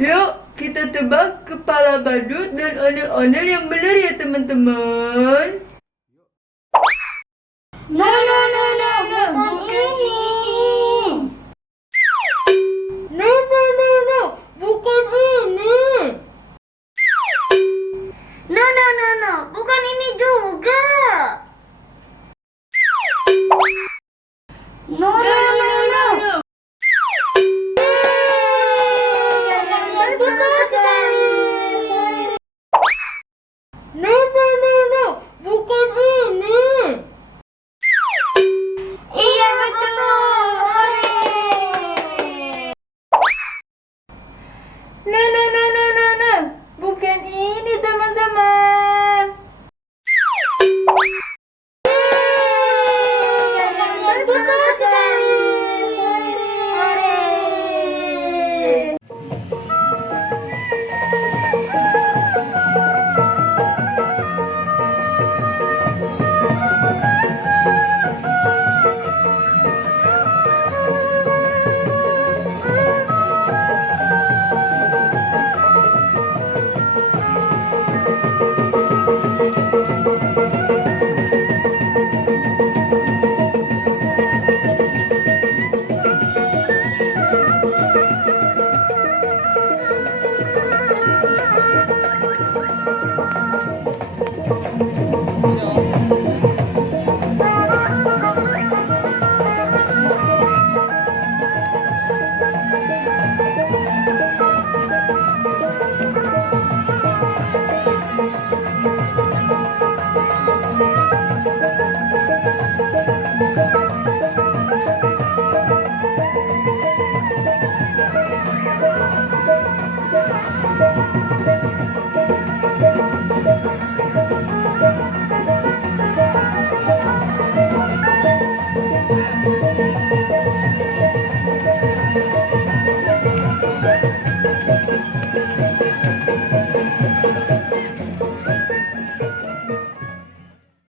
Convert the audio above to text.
Yuk, kita tebak kepala badut dan ondel-ondel yang benar ya teman-teman. No, no, no, no, no, bukan ini. No, no, no, no, bukan ini. No, no, no, no, bukan ini juga. No, no, no, no, no. Betul sekali. No, no, no, no, bukan ini. Iya betul. No, no, no, no, no, no. Bukan ini teman-teman. Betul sekali.